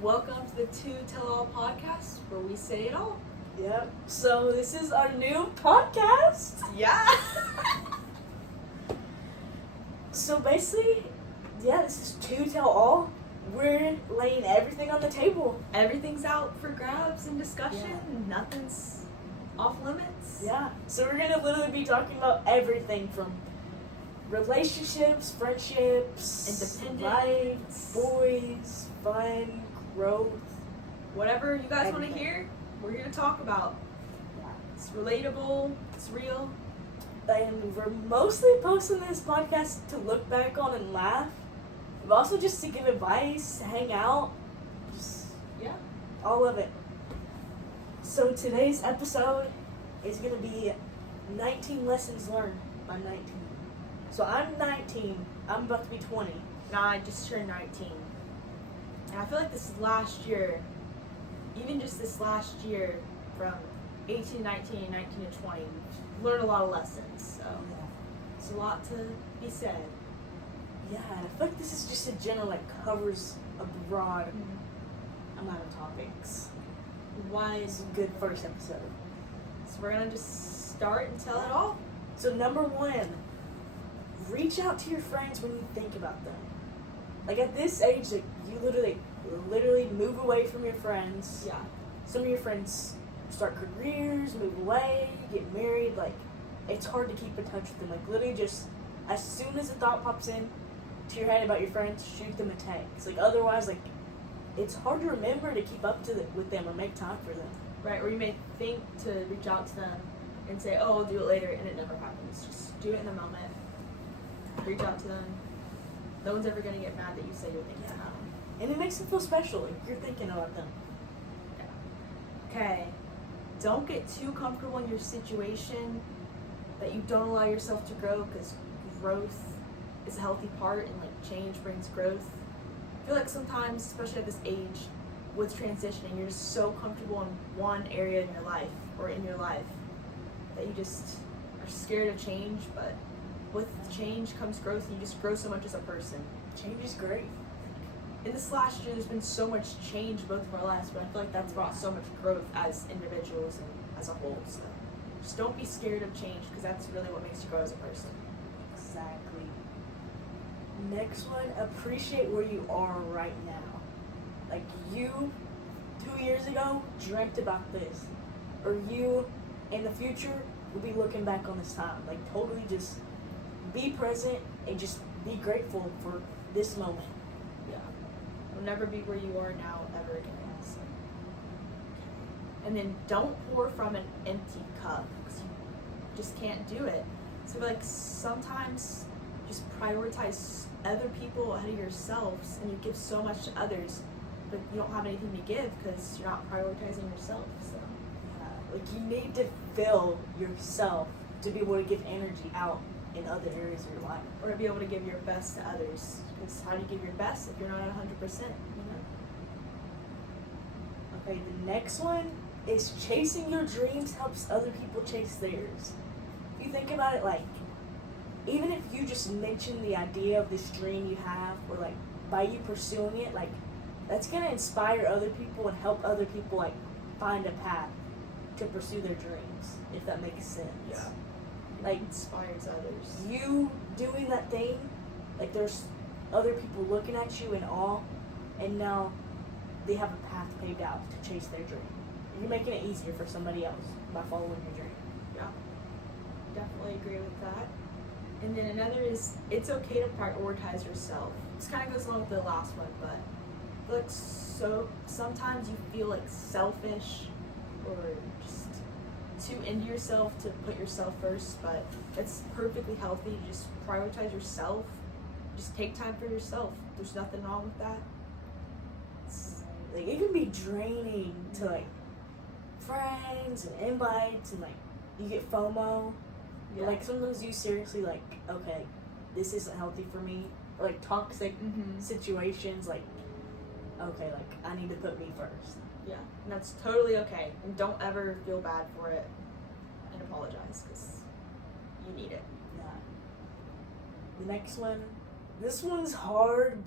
Welcome to the Two Tell All podcast, where we say it all. Yep. So this is our new podcast. Yeah. So basically, this is Two Tell All. We're laying everything on the table. Everything's out for grabs and discussion. Nothing's off limits. Yeah. So we're gonna literally be talking about everything from relationships, friendships, Independence, life, boys, fun, growth. whatever you guys want to Everything. hear, we're here to talk about. Yeah. It's relatable. It's real. And we're mostly posting this podcast to look back on and laugh, but also just to give advice, hang out, just Yeah. all of it. So today's episode is going to be 19 lessons learned by 19. So I'm 19, I'm about to be 20. Now I just turned 19, and I feel like this last year, even just this last year, from 18, 19, 19 to 20, learned a lot of lessons. So it's a lot to be said. Yeah, and I feel like this is just a general, covers a broad amount of topics. Why It's is a good first episode. So we're gonna just start and tell it all. So number one, reach out to your friends when you think about them. Like at this age, you literally move away from your friends. Yeah. Some of your friends start careers, move away, get married. It's hard to keep in touch with them. Literally just as soon as a thought pops in to your head about your friends, shoot them a text. Otherwise, it's hard to remember to keep up with them or make time for them. Right. Or you may think to reach out to them and say, "Oh, I'll do it later," and it never happens. Just do it in the moment. Reach out to them. No one's ever gonna get mad that you say you're thinking about them. And it makes them feel special. You're thinking about them. Okay. Don't get too comfortable in your situation that you don't allow yourself to grow, because growth is a healthy part, and change brings growth. I feel like sometimes, especially at this age, with transitioning, you're just so comfortable in one area in your life that you just are scared of change. But with change comes growth, and you just grow so much as a person. Change is great. In this last year, there's been so much change both of our lives, but I feel like that's brought so much growth as individuals and as a whole. So just don't be scared of change, because that's really what makes you grow as a person. Exactly. Next one, appreciate where you are right now. You, 2 years ago, dreamt about this. Or you, in the future, will be looking back on this time. Totally just be present and just be grateful for this moment. Yeah. You'll never be where you are now ever again. So. And then don't pour from an empty cup, because you just can't do it. So sometimes just prioritize other people ahead of yourselves, and you give so much to others, but you don't have anything to give because you're not prioritizing yourself. So You need to fill yourself to be able to give energy out in other areas of your life. or to be able to give your best to others, because how do you give your best if you're not at 100%? Okay, the next one is chasing your dreams helps other people chase theirs. If you think about it, even if you just mention the idea of this dream you have, or by you pursuing it, that's gonna inspire other people and help other people find a path to pursue their dreams, if that makes sense. It inspires others. You doing that thing, there's other people looking at you in awe, and now they have a path paved out to chase their dream. You're making it easier for somebody else by following your dream. Yeah, definitely agree with that. And then another is, it's okay to prioritize yourself. This kind of goes along with the last one, but I feel so sometimes you feel selfish or just too into yourself to put yourself first, but it's perfectly healthy to just prioritize yourself. Just take time for yourself. There's nothing wrong with that. It can be draining to friends and invites, and you get FOMO. Yeah. Sometimes you seriously okay, this isn't healthy for me. Or toxic situations, okay, I need to put me first. Yeah, and that's totally okay. And don't ever feel bad for it and apologize, because you need it. Yeah. The next one, this one's hard,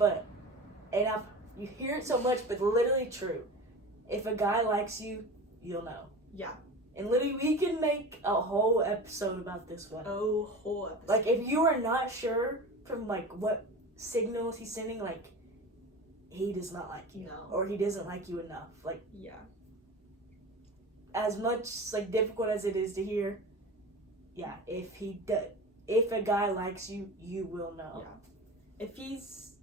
and I've You hear it so much, but literally true. If a guy likes you, you'll know. Yeah. And literally, we can make a whole episode about this one. Oh, whole episode. Like, if you are not sure from, like, what signals he's sending, like, he does not like you. No. Or he doesn't like you enough. Like, Yeah. as much, like, difficult as it is to hear, yeah, if a guy likes you, you will know. Yeah. If he's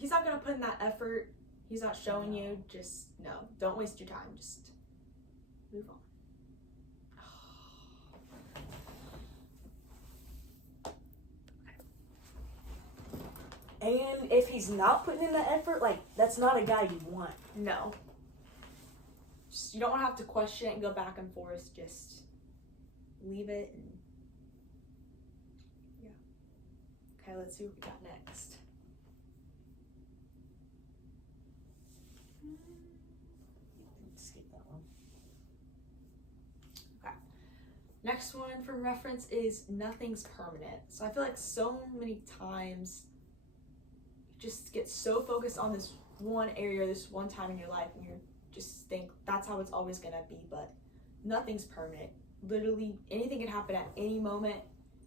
not gonna put in that effort, he's not showing you, just no. Don't waste your time. Just move on. And if he's not putting in the effort, like, that's not a guy you want. No. Just, you don't want to have to question it and go back and forth. Just leave it. And yeah. Okay, let's see what we got next. Skip that one. Okay. Next one from reference is nothing's permanent. So I feel like so many times you just get so focused on this one area, this one time in your life, and you just think that's how it's always gonna be, but nothing's permanent. Literally anything can happen at any moment.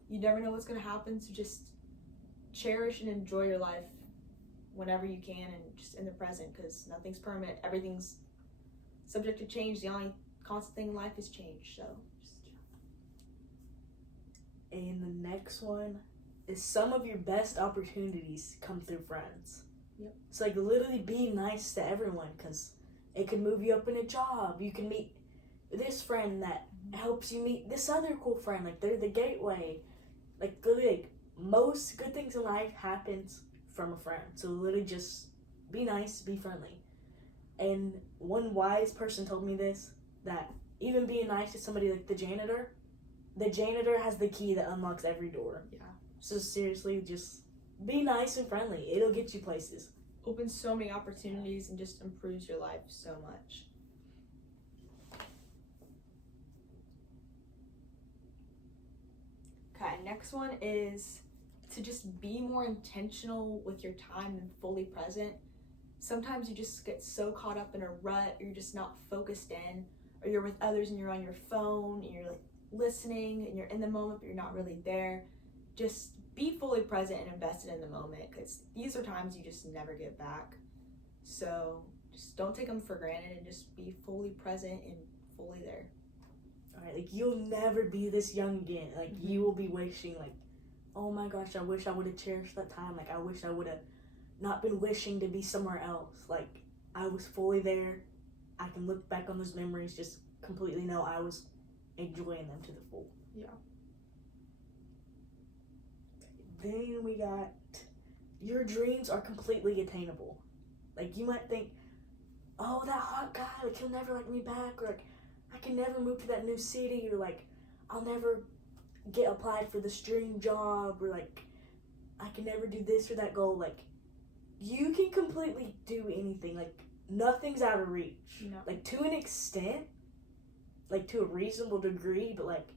You never know what's gonna happen, so just cherish and enjoy your life whenever you can and just in the present, because nothing's permanent. Everything's subject to change. The only constant thing in life is change. So just And the next one is some of your best opportunities come through friends. Yep. It's like literally be nice to everyone, because it can move you up in a job. You can meet this friend that helps you meet this other cool friend. Like, they're the gateway. Like, literally, like, most good things in life happens from a friend. So literally just be nice, be friendly. And one wise person told me this, that even being nice to somebody like the janitor has the key that unlocks every door. yeah. So seriously, just be nice and friendly. It'll get you places. Opens so many opportunities and just improves your life so much. Okay, next one is to just be more intentional with your time and fully present. Sometimes you just get so caught up in a rut, or you're just not focused in, or you're with others and you're on your phone and you're like listening and you're in the moment but you're not really there. Just be fully present and invested in the moment, because these are times you just never get back. So just don't take them for granted and just be fully present and fully there. Alright, like, you'll never be this young again. Like, you will be wishing, like, oh my gosh, I wish I would have cherished that time. Like, I wish I would have not been wishing to be somewhere else. Like, I was fully there. I can look back on those memories, just completely know I was enjoying them to the full. Yeah. Then we got, your dreams are completely attainable. Like, you might think, oh, that hot guy, like, he'll never like me back, or like, I can never move to that new city, or like, I'll never get applied for this dream job, or like, I can never do this or that goal. Like, you can completely do anything. Like, nothing's out of reach. No. Like, to an extent, like, to a reasonable degree, but like,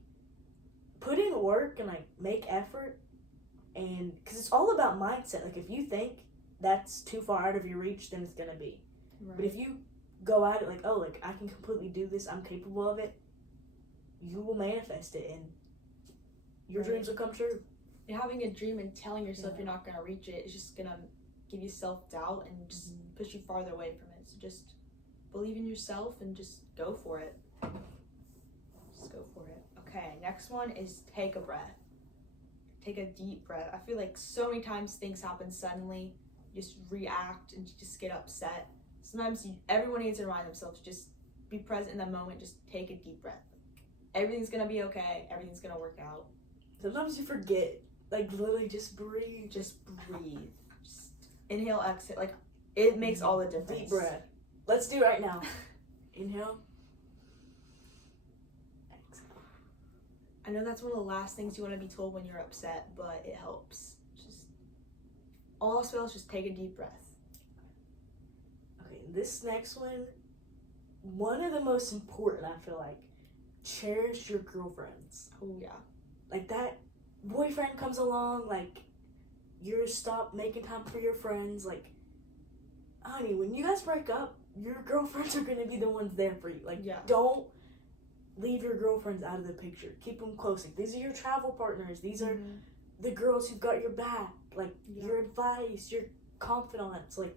put in work and like, make effort. And because it's all about mindset. Like, if you think that's too far out of your reach, then it's gonna be. Right. But if you go at it like, oh, like, I can completely do this, I'm capable of it, you will manifest it, and your Right. dreams will come true. And having a dream and telling yourself Yeah. you're not gonna reach it is just gonna give you self-doubt and just push you farther away from it. So just believe in yourself and just go for it. Just go for it. Okay, next one is take a breath. Take a deep breath. I feel like so many times things happen suddenly. You just react and you just get upset. Sometimes everyone needs to remind themselves, just be present in the moment. Just take a deep breath. Everything's gonna be okay. Everything's gonna work out. Sometimes you forget. Like, literally just breathe. Just breathe. Just inhale, exhale. Like, it makes all the difference. Deep breath. Let's do it right now. Inhale. Exhale. I know that's one of the last things you want to be told when you're upset, but it helps. Just all else fails, just take a deep breath. Okay, this next one of the most important, I feel like, cherish your girlfriends. Oh yeah. Like, that boyfriend comes along, like, you stop making time for your friends, like, honey, when you guys break up, your girlfriends are gonna be the ones there for you. Like, Yeah. don't leave your girlfriends out of the picture. Keep them close. Like, these are your travel partners. These are the girls who've got your back. Like, your advice, your confidants. Like,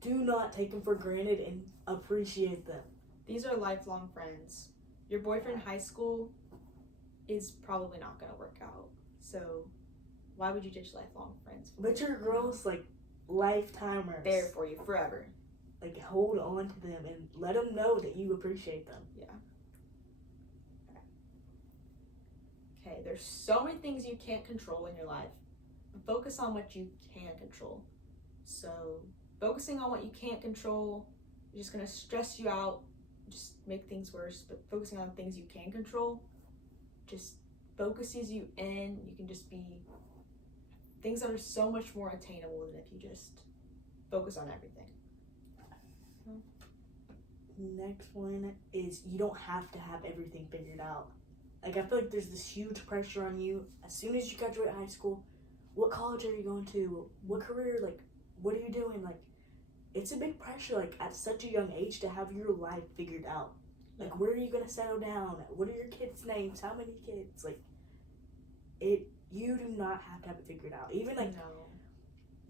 do not take them for granted and appreciate them. These are lifelong friends. Your boyfriend in high school is probably not going to work out. So why would you ditch lifelong friends? But your girls, like, lifetimers. There for you forever. Like, hold on to them and let them know that you appreciate them. Yeah. Okay, there's so many things you can't control in your life. Focus on what you can control. So focusing on what you can't control is just going to stress you out, just make things worse. But focusing on things you can control just focuses you in. You can just be things that are so much more attainable than if you just focus on everything. Next one is you don't have to have everything figured out. Like, I feel like there's this huge pressure on you as soon as you graduate high school. What college are you going to? What career? Like, what are you doing? Like, it's a big pressure, like, at such a young age to have your life figured out. Like, where are you going to settle down? What are your kids' names? How many kids? Like, you do not have to have it figured out. Even, like,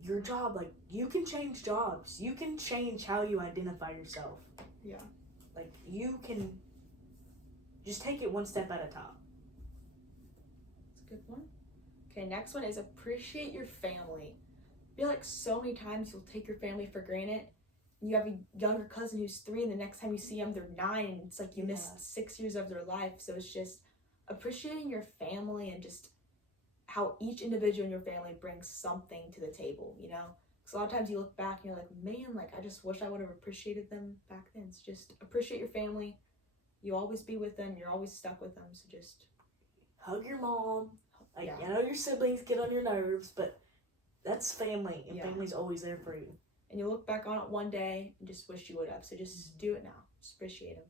your job, like, you can change jobs. You can change how you identify yourself. Yeah. Like, you can just take it one step at a time. That's a good one. Okay, next one is appreciate your family. I feel like so many times you'll take your family for granted. You have a younger cousin who's 3, and the next time you see them, they're 9, and it's like you missed 6 years of their life. So it's just appreciating your family and just how each individual in your family brings something to the table, you know? Because a lot of times you look back and you're like, man, like, I just wish I would have appreciated them back then. So just appreciate your family. You always be with them. You're always stuck with them. So just hug your mom. Like, I know your siblings get on your nerves, but that's family, and family's always there for you. And you look back on it one day and just wish you would have. So just do it now. Just appreciate them.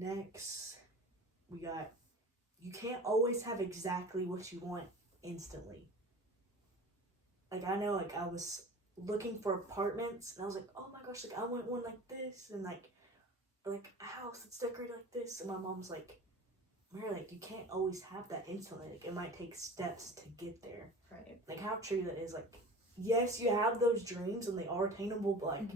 Next, we got, you can't always have exactly what you want instantly. Like, I know, like, I was looking for apartments, and I was like, oh my gosh, like, I want one like this, and like a house that's decorated like this. And my mom's like, Mary, like, you can't always have that instantly. Like, it might take steps to get there. Right. Like, how true that is. Like, yes, you have those dreams and they are attainable, but like,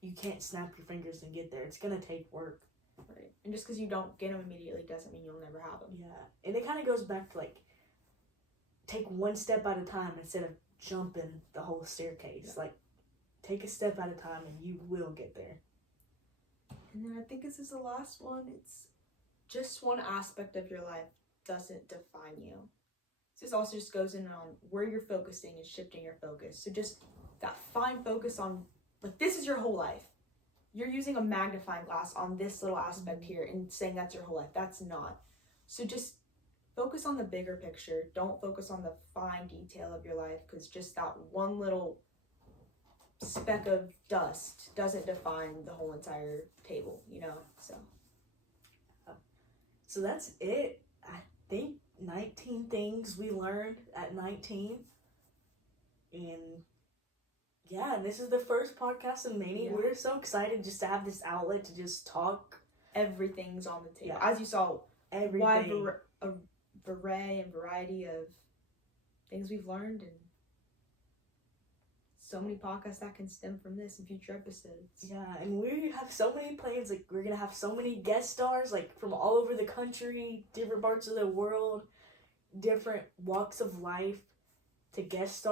you can't snap your fingers and get there. It's gonna take work. Right. And just because you don't get them immediately doesn't mean you'll never have them. Yeah. And it kind of goes back to, like, take one step at a time instead of jumping the whole staircase. Like, take a step at a time and you will get there. And then I think this is the last one. It's just one aspect of your life doesn't define you. This also just goes in on where you're focusing and shifting your focus. So just that fine focus on, like, this is your whole life. You're using a magnifying glass on this little aspect here and saying that's your whole life. That's not. So just focus on the bigger picture. Don't focus on the fine detail of your life, because just that one little speck of dust doesn't define the whole entire table, you know? So that's it. I think 19 things we learned at 19. And yeah, and this is the first podcast of many. Yeah. We're so excited just to have this outlet to just talk. Everything's on the table. Yeah. As you saw, Everything. wide array and variety of things we've learned, and so many podcasts that can stem from this in future episodes. Yeah, and we have so many plans. Like, we're gonna have so many guest stars, like, from all over the country, different parts of the world, different walks of life to guest star.